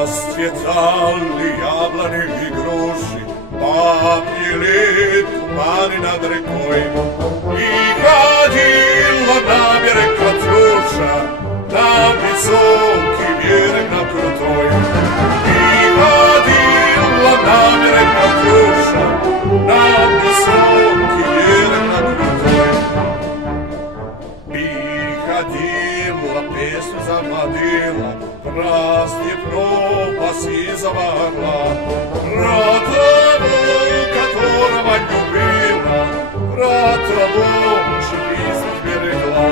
Rascvjetali jablani i gruši, papili tumani nad rekoj. I kadila namjere Katjuša, na visoki bjereg na krutoj. I kadila namjere Katjuša, na visoki bjereg na krutoj. I kadila pesmu zagladila, Prazdje propas izavarla, Vratovu katorova ljubila, Vratovu čipiznik beregla.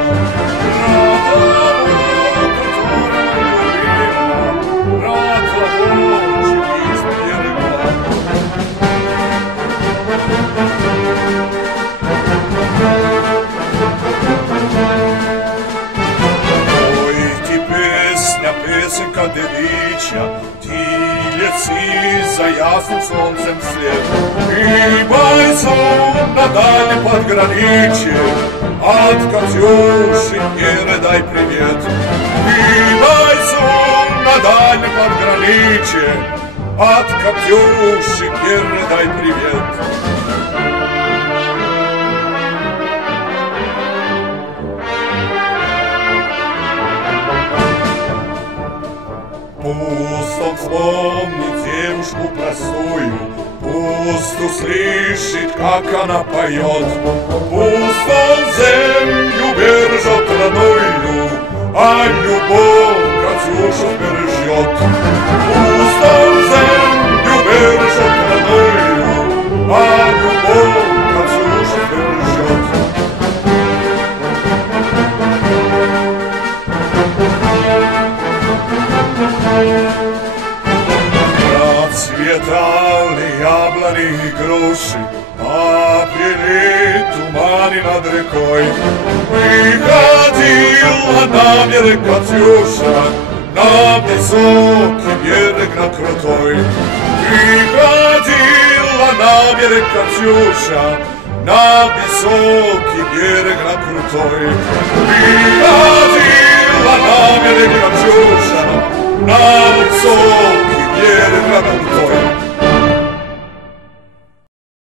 Vratovu katorova ljubila, Vratovu čipiznik beregla. Pesenka devića, ti ljeci za jasnim soncem slijed. I bajzom na dalje pod graniće, ad Katjuši njere daj privijet. I bajzom na dalje pod graniće, ad Katjuši njere daj privijet. Pustom spomni девушку простую, пусту слышит, как она поет. Пустом землю бережет родную, а любовь Катюшу бережет. Пустом землю бережет родную, а любовь Катюшу бережет. Расцветали яблони и груши, Попили тумани над рекой. Приходила на берег Катюша, На высокий берег на крутой. Приходила на берег Катюша, На высокий берег на крутой. Приходила на берег Катюша, На высокий берег на крутой.